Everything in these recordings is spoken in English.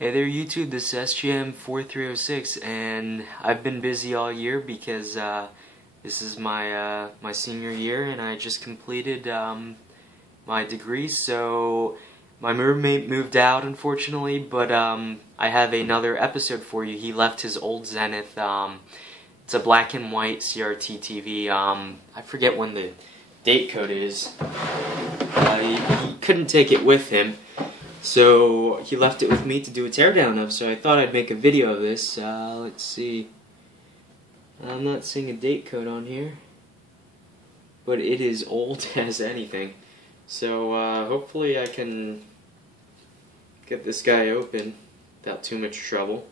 Hey there YouTube, this is SGM4306 and I've been busy all year because this is my my senior year and I just completed my degree, so my roommate moved out unfortunately, but I have another episode for you. He left his old Zenith. It's a black and white CRT TV. I forget when the date code is. He couldn't take it with him, so he left it with me to do a teardown of, so I thought I'd make a video of this. Let's see. I'm not seeing a date code on here, but it is old as anything. So hopefully I can get this guy open without too much trouble.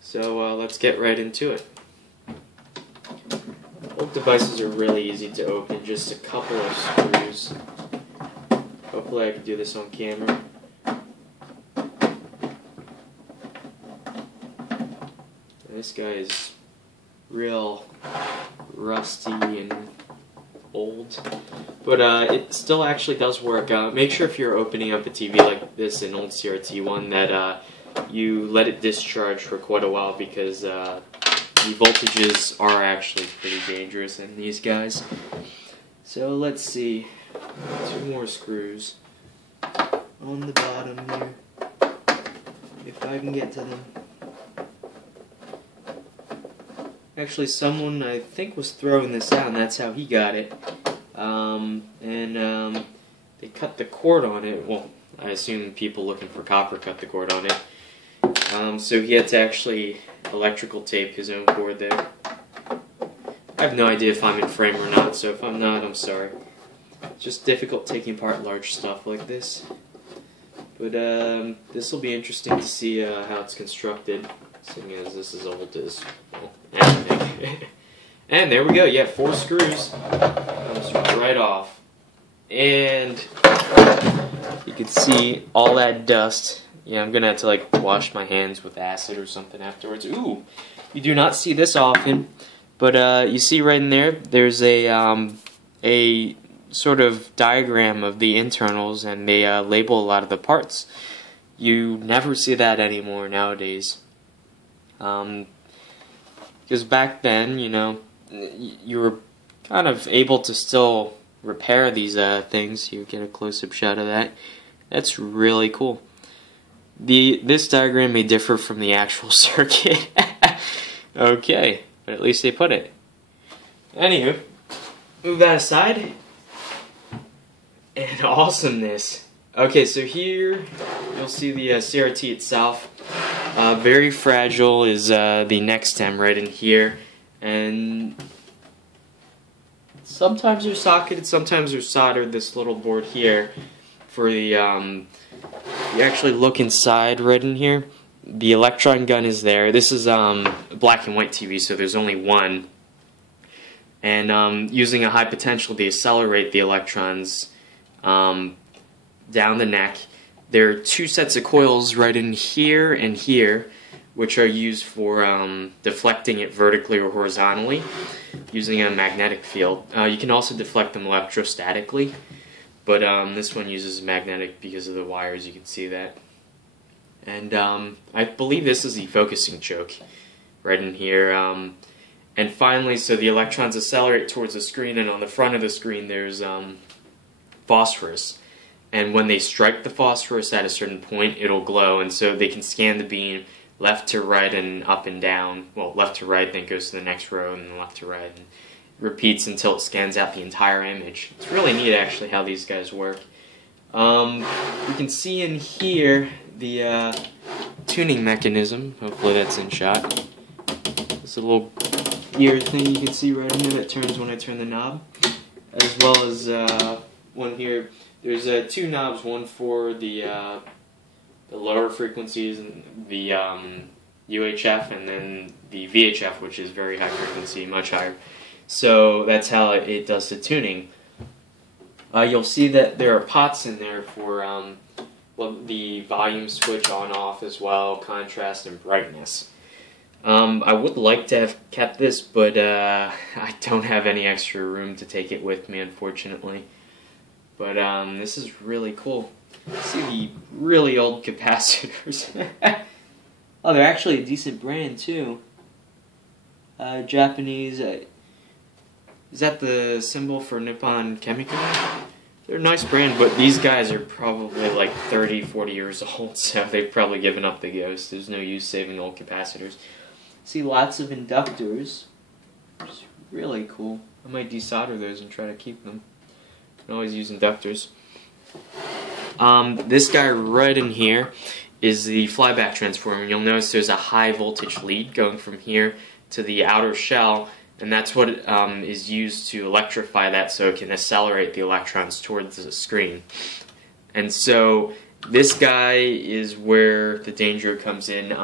So let's get right into it. Both devices are really easy to open, just a couple of screws. Hopefully I can do this on camera. This guy is real rusty and old, but it still actually does work. Make sure if you're opening up a TV like this, an old CRT one, that you let it discharge for quite a while, because the voltages are actually pretty dangerous in these guys. So let's see, 2 more screws on the bottom here, if I can get to them. Actually, someone I think was throwing this out, and that's how he got it. They cut the cord on it. Well, I assume people looking for copper cut the cord on it. So he had to actually electrical tape his own cord there. I have no idea if I'm in frame or not, so if I'm not, I'm sorry. It's just difficult taking apart large stuff like this. But this will be interesting to see how it's constructed, seeing as this is old as well, anything. And there we go. Yeah, 4 screws. Comes right off, and you can see all that dust. Yeah, I'm gonna have to like wash my hands with acid or something afterwards. Ooh, you do not see this often, but you see right in there. There's a sort of diagram of the internals, and they label a lot of the parts. You never see that anymore nowadays. Because back then, you know, you were kind of able to still repair these things. You get a close-up shot of that. That's really cool. This diagram may differ from the actual circuit. Okay, but at least they put it. Anywho, move that aside. And awesomeness. Okay, so here you'll see the CRT itself. Very fragile is the neck stem right in here, and sometimes they're socketed, sometimes they're soldered. This little board here for the you actually look inside right in here. The electron gun is there. This is black and white TV, so there's only one, and using a high potential to accelerate the electrons down the neck. There are 2 sets of coils right in here and here, which are used for deflecting it vertically or horizontally using a magnetic field. You can also deflect them electrostatically, but this one uses magnetic because of the wires. You can see that. And I believe this is the focusing choke right in here. And finally, so the electrons accelerate towards the screen, and on the front of the screen there's phosphorus. And when they strike the phosphorus at a certain point, it'll glow, and so they can scan the beam left to right and up and down. Well, left to right, then it goes to the next row, and then left to right, and repeats until it scans out the entire image. It's really neat, actually, how these guys work. You can see in here the tuning mechanism. Hopefully that's in shot. It's a little gear thing you can see right in there that turns when I turn the knob, as well as one here. There's 2 knobs, one for the lower frequencies, and the UHF, and then the VHF, which is very high frequency, much higher. So that's how it does the tuning. You'll see that there are pots in there for well, the volume switch on-off as well, contrast and brightness. I would like to have kept this, but I don't have any extra room to take it with me, unfortunately. But this is really cool. See the really old capacitors. Oh, they're actually a decent brand too. Japanese. Is that the symbol for Nippon Chemical? They're a nice brand, but these guys are probably like 30, 40 years old, so they've probably given up the ghost. There's no use saving old capacitors. See lots of inductors, which is really cool. I might desolder those and try to keep them. You can always use inductors. This guy right in here is the flyback transformer. You'll notice there's a high voltage lead going from here to the outer shell, and that's what is used to electrify that so it can accelerate the electrons towards the screen. And so this guy is where the danger comes in.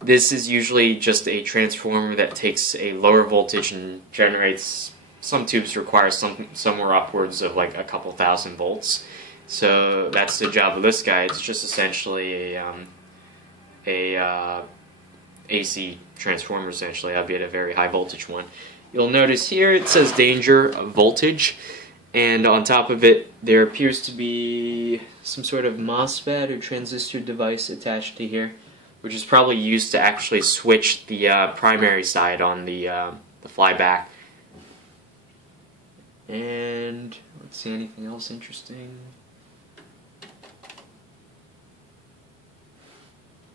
This is usually just a transformer that takes a lower voltage and generates, some tubes require somewhere upwards of like a couple thousand volts. So that's the job of this guy. It's just essentially a AC transformer, essentially, albeit a very high voltage one. You'll notice here it says danger voltage, and on top of it there appears to be some sort of MOSFET or transistor device attached to here, which is probably used to actually switch the primary side on the flyback. And let's see, anything else interesting?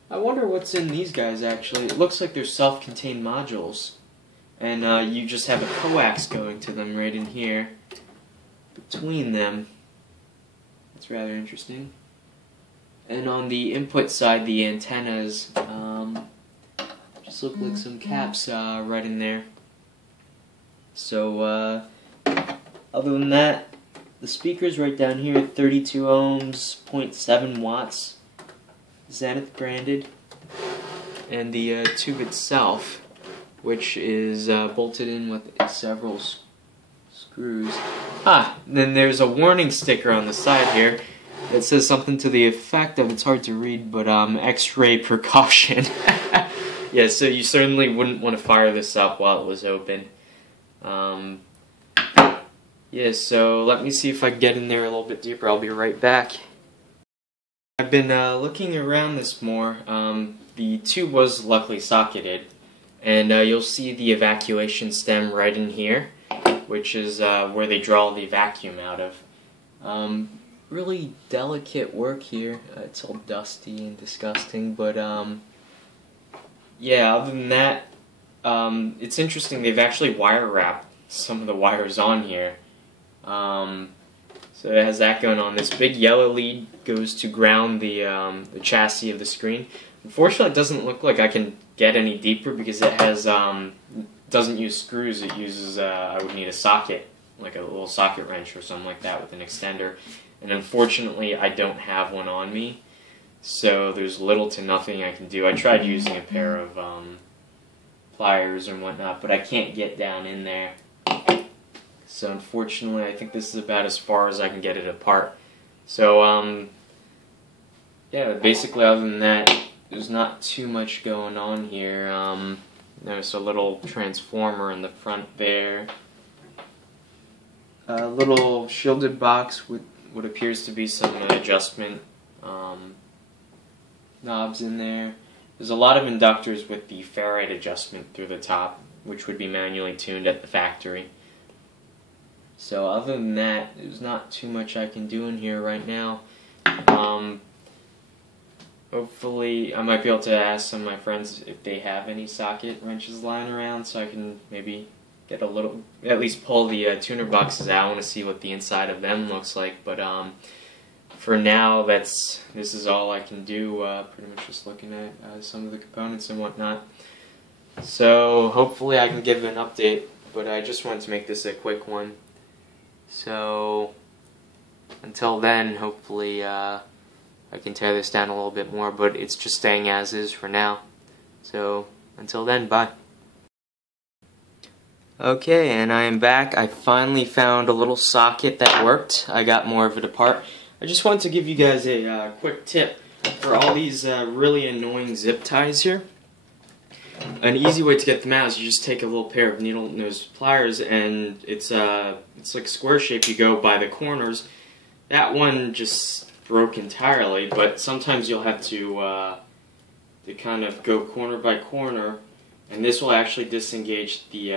I wonder what's in these guys, actually. It looks like they're self-contained modules. And you just have a coax going to them right in here. Between them. That's rather interesting. And on the input side, the antennas just look like some caps right in there. So, other than that, the speakers right down here, 32 ohms, 0.7 watts. Zenith branded, and the tube itself, which is bolted in with several screws. Then there's a warning sticker on the side here that says something to the effect of, it's hard to read, but X-ray precaution. Yeah, so you certainly wouldn't want to fire this up while it was open. Yeah, so let me see if I can get in there a little bit deeper. I'll be right back. I've been looking around this more. The tube was luckily socketed, and you'll see the evacuation stem right in here, which is where they draw the vacuum out of. Really delicate work here. It's all dusty and disgusting, but yeah, other than that, it's interesting. They've actually wire wrapped some of the wires on here. So it has that going on. This big yellow lead goes to ground the chassis of the screen. Unfortunately, it doesn't look like I can get any deeper because it has doesn't use screws. It uses I would need a socket, like a little socket wrench or something like that with an extender. And unfortunately, I don't have one on me, so there's little to nothing I can do. I tried using a pair of pliers and whatnot, but I can't get down in there. So unfortunately, I think this is about as far as I can get it apart. So, yeah, basically other than that, there's not too much going on here. There's a little transformer in the front there. A little shielded box with what appears to be some adjustment knobs in there. There's a lot of inductors with the ferrite adjustment through the top, which would be manually tuned at the factory. So other than that, there's not too much I can do in here right now. Hopefully I might be able to ask some of my friends if they have any socket wrenches lying around so I can maybe get a little, at least pull the tuner boxes out. I want to see what the inside of them looks like, but for now this is all I can do, pretty much just looking at some of the components and whatnot. So hopefully I can give an update, but I just wanted to make this a quick one. So until then, hopefully I can tear this down a little bit more, but it's just staying as is for now. So until then, bye. Okay, and I am back. I finally found a little socket that worked. I got more of it apart. I just wanted to give you guys a quick tip for all these really annoying zip ties here. An easy way to get them out is you just take a little pair of needle nose pliers, and it's like a square shape. You go by the corners. That one just broke entirely, but sometimes you'll have to kind of go corner by corner, and this will actually disengage the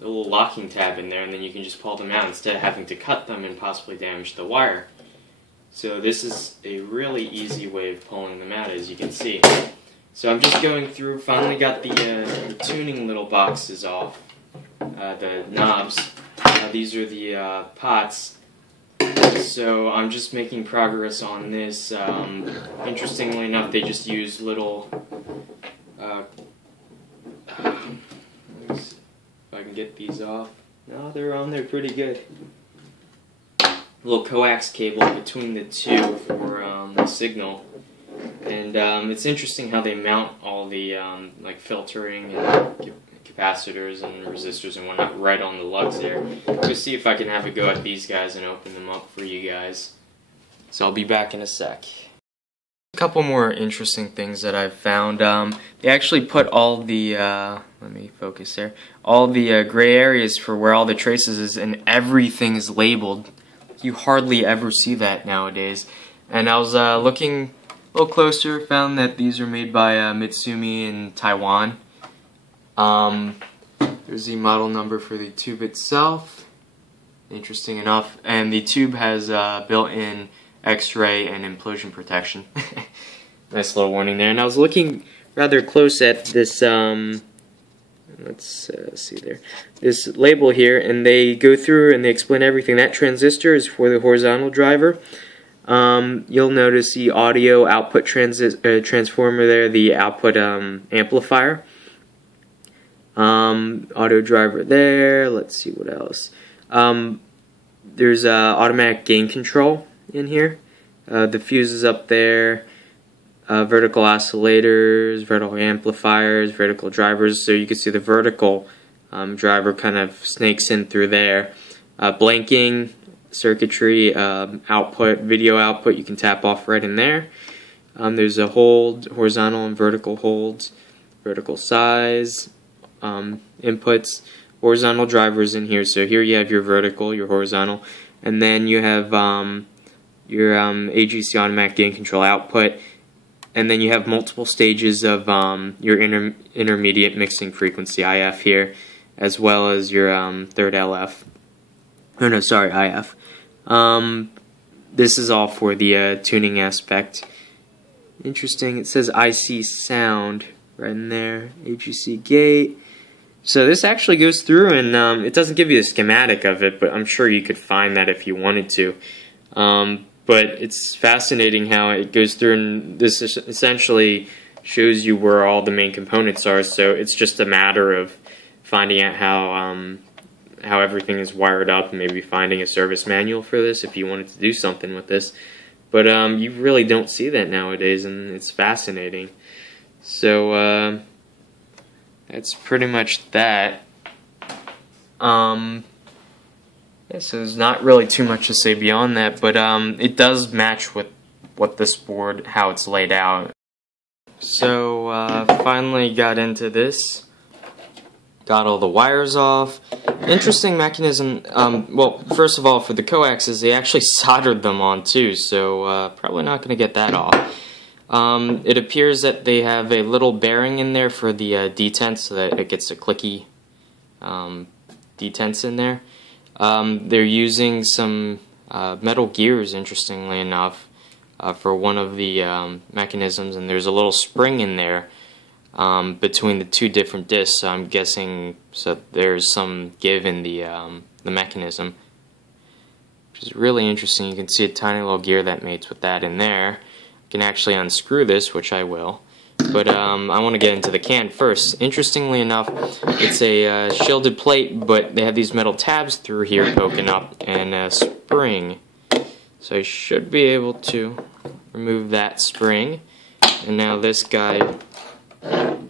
little locking tab in there, and then you can just pull them out instead of having to cut them and possibly damage the wire. So this is a really easy way of pulling them out, as you can see. So I'm just going through, finally got the tuning little boxes off, the knobs. These are the pots. So I'm just making progress on this. Interestingly enough, they just use little, let me see if I can get these off. No, they're on there pretty good. Little coax cable between the two for the signal. And it's interesting how they mount all the like filtering and capacitors and resistors and whatnot right on the lugs there. Let's see if I can have a go at these guys and open them up for you guys. So I'll be back in a sec. A couple more interesting things that I've found. They actually put all the, let me focus there, all the gray areas for where all the traces is, and everything is labeled. You hardly ever see that nowadays. And I was looking a little closer, found that these are made by Mitsumi in Taiwan. There's the model number for the tube itself, interesting enough, and the tube has built-in X-ray and implosion protection. Nice little warning there. And I was looking rather close at this, let's see there, this label here, and they go through and they explain everything. That transistor is for the horizontal driver. You'll notice the audio output transformer there, the output amplifier. Auto driver there. Let's see what else. There's automatic gain control in here. The fuses up there. Vertical oscillators, vertical amplifiers, vertical drivers. So you can see the vertical driver kind of snakes in through there. Blanking, circuitry, output, video output. You can tap off right in there. There's a hold, horizontal and vertical holds, vertical size. Inputs, horizontal drivers in here. So here you have your vertical, your horizontal, and then you have your AGC automatic gain control output, and then you have multiple stages of your intermediate mixing frequency IF here, as well as your third LF. Oh no, sorry, IF. This is all for the tuning aspect. Interesting. It says IC sound right in there. AGC gate. So this actually goes through, and it doesn't give you a schematic of it, but I'm sure you could find that if you wanted to. But it's fascinating how it goes through, and this essentially shows you where all the main components are. So it's just a matter of finding out how everything is wired up, and maybe finding a service manual for this if you wanted to do something with this. But you really don't see that nowadays, and it's fascinating. So that's pretty much that. Yeah, so there's not really too much to say beyond that, but it does match with what this board, how it's laid out. So finally got into this. Got all the wires off. Interesting mechanism. Well, first of all, for the coaxes, they actually soldered them on too, so probably not going to get that off. It appears that they have a little bearing in there for the detent, so that it gets a clicky detents in there. They're using some metal gears, interestingly enough, for one of the mechanisms, and there's a little spring in there between the two different discs, so I'm guessing so there's some give in the mechanism, which is really interesting. You can see a tiny little gear that mates with that in there. You can actually unscrew this, which I will, but I want to get into the can first. Interestingly enough, it's a shielded plate, but they have these metal tabs through here poking up, and a spring. So I should be able to remove that spring, and now this guy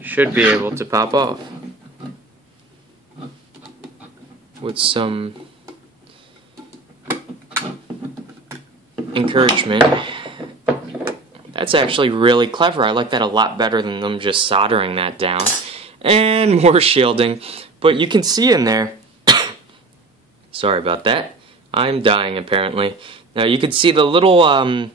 should be able to pop off with some encouragement. That's actually really clever. I like that a lot better than them just soldering that down. And more shielding. But you can see in there, sorry about that, I'm dying apparently. Now you can see the little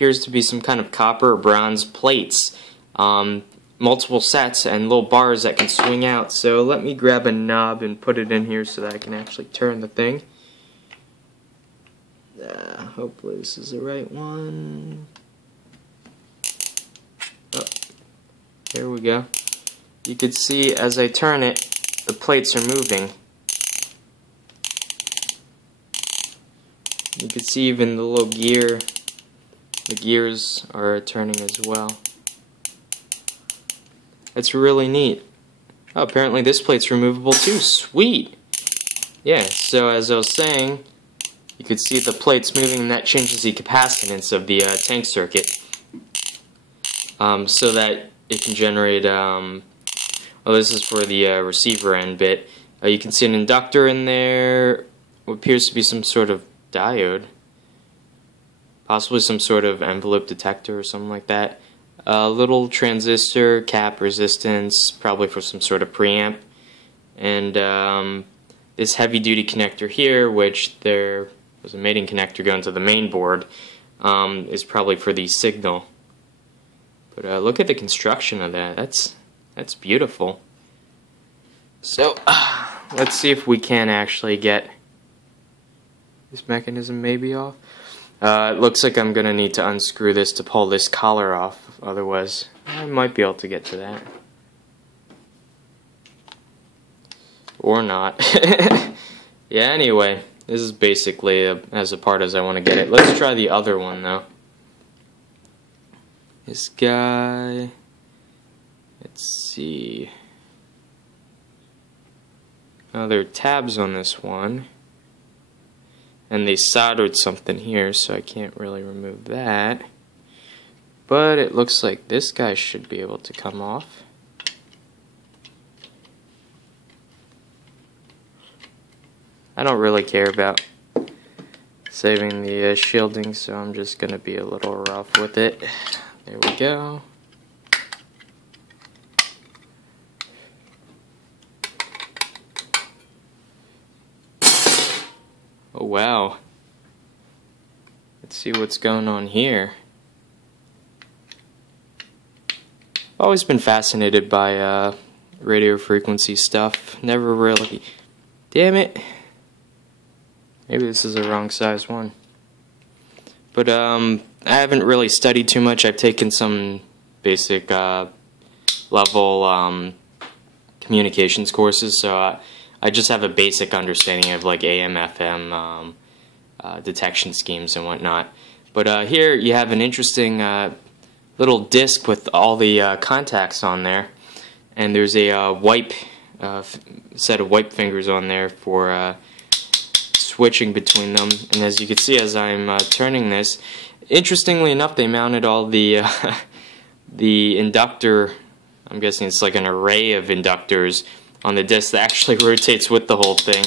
appears to be some kind of copper or bronze plates. Multiple sets and little bars that can swing out. So let me grab a knob and put it in here so that I can actually turn the thing. Hopefully this is the right one. Oh, there we go. You can see as I turn it, the plates are moving. You can see even the little the gears are turning as well. It's really neat. Oh, apparently this plate's removable too. Sweet! Yeah, so as I was saying, you could see the plates moving and that changes the capacitance of the tank circuit. So that it can generate, well, this is for the receiver end bit. You can see an inductor in there, what appears to be some sort of diode. Possibly some sort of envelope detector or something like that. A little transistor, cap resistance, probably for some sort of preamp. And this heavy-duty connector here, which there was a mating connector going to the main board, is probably for the signal. But look at the construction of that. That's beautiful. So let's see if we can actually get this mechanism maybe off. It looks like I'm gonna need to unscrew this to pull this collar off. Otherwise, I might be able to get to that. Or not. Yeah, anyway, this is basically as apart as I want to get it. Let's try the other one, though. This guy... Let's see... Oh, there are tabs on this one. And they soldered something here, so I can't really remove that. But it looks like this guy should be able to come off. I don't really care about saving the shielding, so I'm just going to be a little rough with it. There we go. Oh wow. Let's see what's going on here. I've always been fascinated by radio frequency stuff. Never really... Damn it. Maybe this is the wrong size one. But I haven't really studied too much. I've taken some basic level communications courses, so I just have a basic understanding of like AM, FM detection schemes and whatnot. But here you have an interesting little disc with all the contacts on there, and there's a wipe set of wipe fingers on there for switching between them. And as you can see, as I'm turning this, interestingly enough, they mounted all the the inductor. I'm guessing it's like an array of inductors on the disc that actually rotates with the whole thing,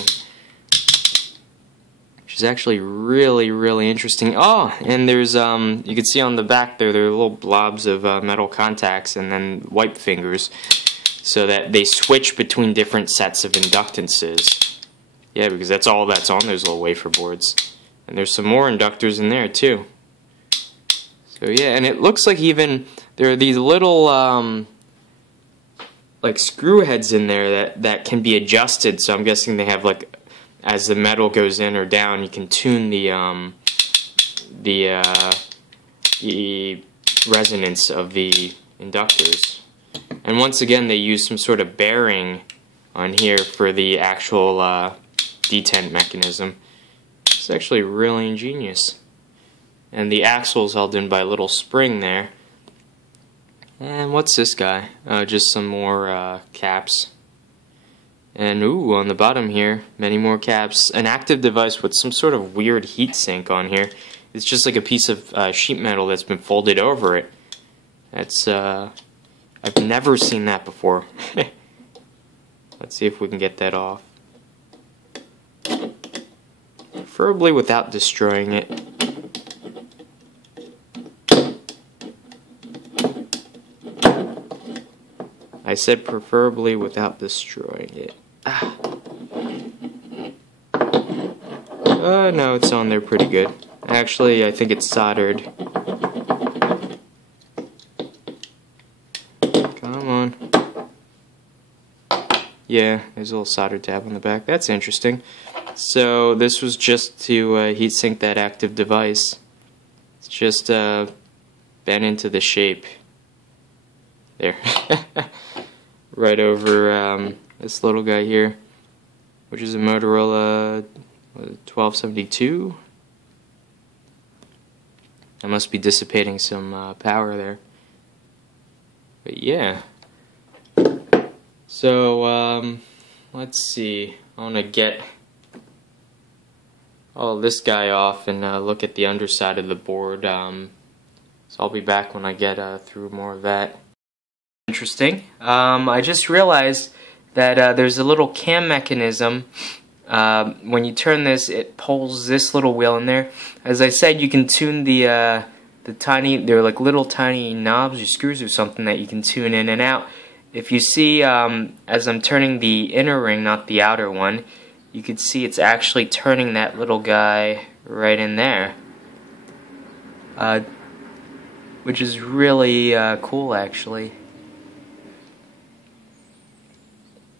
which is actually really, really interesting. Oh, and there's you can see on the back there are little blobs of metal contacts and then wipe fingers, so that they switch between different sets of inductances. Yeah, because that's all that's on those little wafer boards. And there's some more inductors in there too. So yeah, and it looks like even there are these little like screw heads in there that can be adjusted. So I'm guessing they have, like, as the metal goes in or down, you can tune the resonance of the inductors. And once again, they use some sort of bearing on here for the actual detent mechanism. It's actually really ingenious. And the axle is held in by a little spring there. And what's this guy? Just some more caps. And ooh, on the bottom here, many more caps. An active device with some sort of weird heat sink on here. It's just like a piece of sheet metal that's been folded over it. That's, I've never seen that before. Let's see if we can get that off. Preferably without destroying it. I said preferably without destroying it. No, it's on there pretty good. Actually, I think it's soldered. Yeah, there's a little solder tab on the back. That's interesting. So this was just to heatsink that active device. It's just bent into the shape. There. Right over this little guy here, which is a Motorola 1272. I must be dissipating some power there. But yeah. So, let's see. I want to get all this guy off and look at the underside of the board. So I'll be back when I get through more of that. Interesting. I just realized that there's a little cam mechanism. When you turn this, it pulls this little wheel in there. As I said, you can tune the tiny, they're like little tiny knobs or screws or something that you can tune in and out. If you see, as I'm turning the inner ring, not the outer one, you can see it's actually turning that little guy right in there. Which is really cool, actually.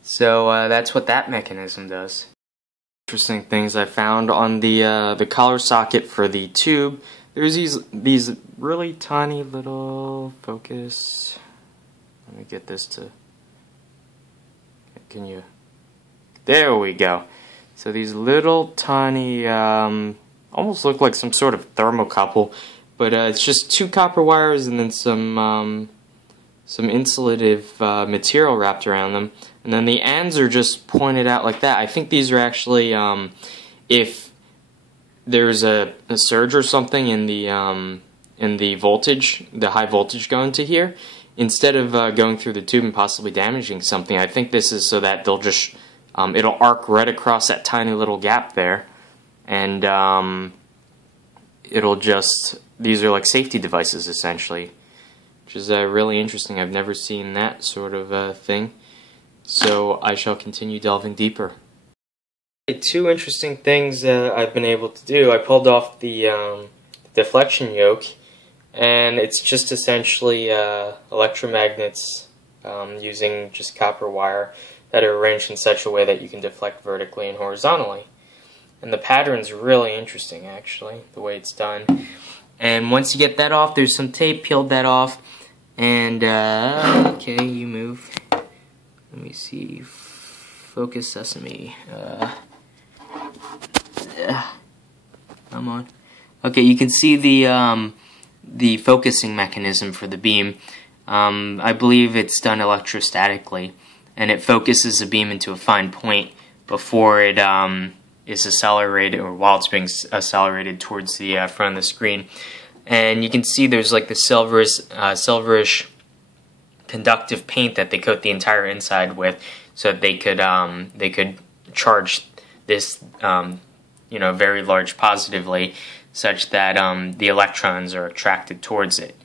So that's what that mechanism does. Interesting things I found on the collar socket for the tube. There's these really tiny little focus. Let me get this to. Can you? There we go. So these little tiny, almost look like some sort of thermocouple, but it's just 2 copper wires and then some insulative material wrapped around them, and then the ends are just pointed out like that. I think these are actually, if there's a surge or something in the voltage, the high voltage going to here, instead of going through the tube and possibly damaging something, I think this is so that they'll just, it'll arc right across that tiny little gap there, and it'll just, these are like safety devices essentially, which is really interesting. I've never seen that sort of thing, so I shall continue delving deeper. 2 interesting things I've been able to do. I pulled off the deflection yoke, and it's just essentially electromagnets using just copper wire that are arranged in such a way that you can deflect vertically and horizontally. And the pattern's really interesting, actually, the way it's done. And once you get that off, there's some tape, peeled that off, and okay, you move. Let me see, focus sesame. Come on. Okay, you can see the focusing mechanism for the beam. I believe it's done electrostatically, and it focuses the beam into a fine point before it is accelerated, or while it's being accelerated towards the front of the screen. And you can see there's like the silverish conductive paint that they coat the entire inside with, so that they could charge this very large positively, such that the electrons are attracted towards it.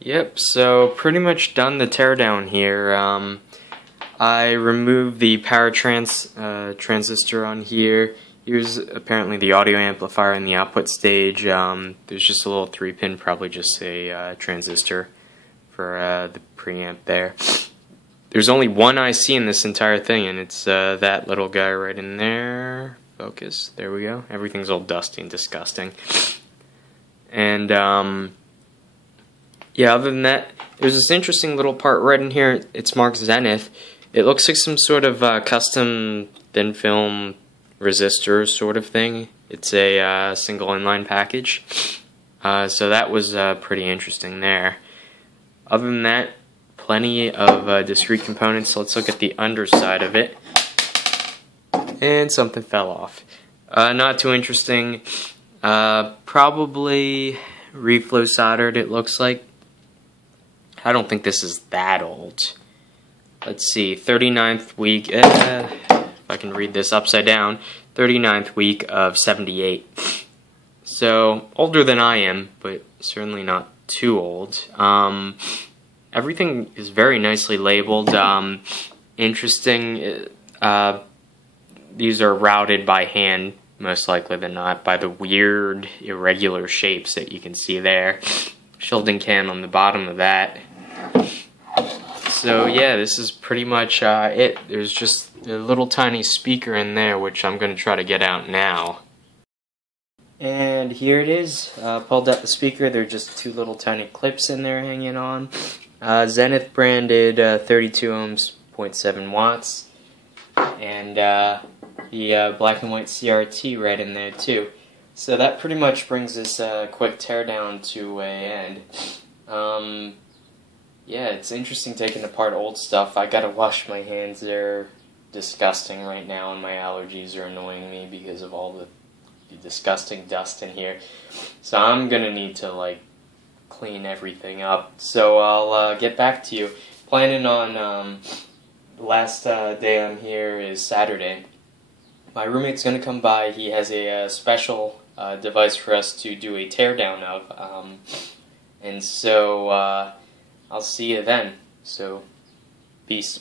Yep, so pretty much done the teardown here. I removed the power transistor on here. Here's apparently the audio amplifier in the output stage. There's just a little 3-pin, probably just a transistor for the preamp there. There's only one IC in this entire thing, and it's that little guy right in there. Focus. There we go. Everything's all dusty and disgusting. And yeah, other than that, there's this interesting little part right in here. It's marked Zenith. It looks like some sort of custom thin film resistor sort of thing. It's a single inline package. So that was pretty interesting there. Other than that, plenty of discrete components. So let's look at the underside of it. And something fell off. Not too interesting. Probably reflow soldered, it looks like. I don't think this is that old. Let's see, 39th week, if I can read this upside down, 39th week of 78. So, older than I am, but certainly not too old. Everything is very nicely labeled. Interesting, these are routed by hand, most likely than not, by the weird, irregular shapes that you can see there. Shielding can on the bottom of that. So yeah, this is pretty much it. There's just a little tiny speaker in there, which I'm going to try to get out now. And here it is, pulled out the speaker. There are just two little tiny clips in there hanging on. Zenith branded 32 ohms, 0.7 watts. And the black and white CRT right in there too. So that pretty much brings this quick teardown to an end. Yeah, it's interesting taking apart old stuff. I gotta wash my hands. They're disgusting right now, and my allergies are annoying me because of all the disgusting dust in here. So I'm gonna need to like clean everything up. So I'll get back to you. Planning on the last day I'm here is Saturday. My roommate's gonna come by. He has a special device for us to do a teardown of, and so I'll see you then. So peace.